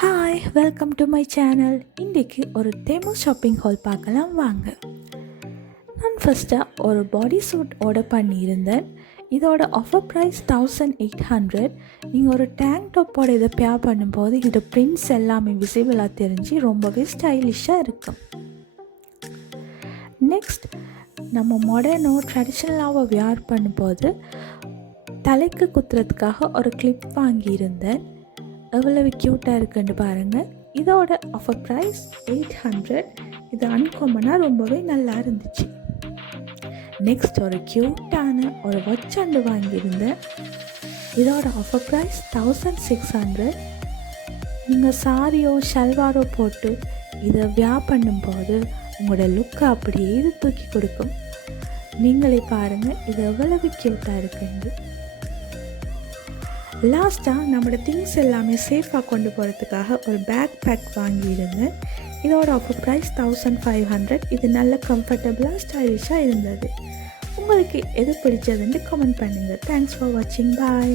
Hi welcome to my channel. இன்றைக்கு ஒரு demo shopping hall பார்க்கலாம் வாங்க. நான் ஃபஸ்ட்டாக ஒரு பாடி சூட் ஆர்டர் பண்ணியிருந்தேன். இதோட ஆஃபர் ப்ரைஸ் 1800. நீங்கள் ஒரு டேங்க் டாப்போட இதை பேர் பண்ணும்போது இதோட பிரிண்ட்ஸ் எல்லாமே விசிபிளாக தெரிஞ்சு ரொம்பவே ஸ்டைலிஷாக இருக்கும். நெக்ஸ்ட் நம்ம மாடர்னோ ட்ரெடிஷ்னலாக வியர் பண்ணும்போது தலைக்கு குத்துறதுக்காக ஒரு கிளிப் வாங்கியிருந்தேன். எவ்வளவு க்யூட்டாக இருக்குன்னு பாருங்கள். இதோட ஆஃபர் ப்ரைஸ் 800. இது அன்காமனாக ரொம்பவே நல்லா இருந்துச்சு. நெக்ஸ்ட் ஒரு க்யூட்டான ஒரு வாட்ச் அண்டு வாங்கியிருந்தேன். இதோட ஆஃபர் ப்ரைஸ் 1600. நீங்கள் சாரியோ ஷல்வாரோ போட்டு இதை வியர் பண்ணும்போது உங்களோட லுக்கை அப்படியே இது தூக்கி கொடுக்கும். நீங்களே பாருங்கள் இது எவ்வளவு க்யூட்டாக இருக்குன்னு. லாஸ்ட்டாக நம்மளோட திங்ஸ் எல்லாமே சேஃபாக கொண்டு போகிறதுக்காக ஒரு பேக் பேக் வாங்கியிருந்தேன். இதோட ஆஃபர் ப்ரைஸ் 1500. இது நல்ல கம்ஃபர்டபுளாக ஸ்டைலிஷாக இருந்தது. உங்களுக்கு எது பிடிச்சதுன்னு கமெண்ட் பண்ணுங்கள். தேங்க்ஸ் ஃபார் வாட்சிங். பாய்.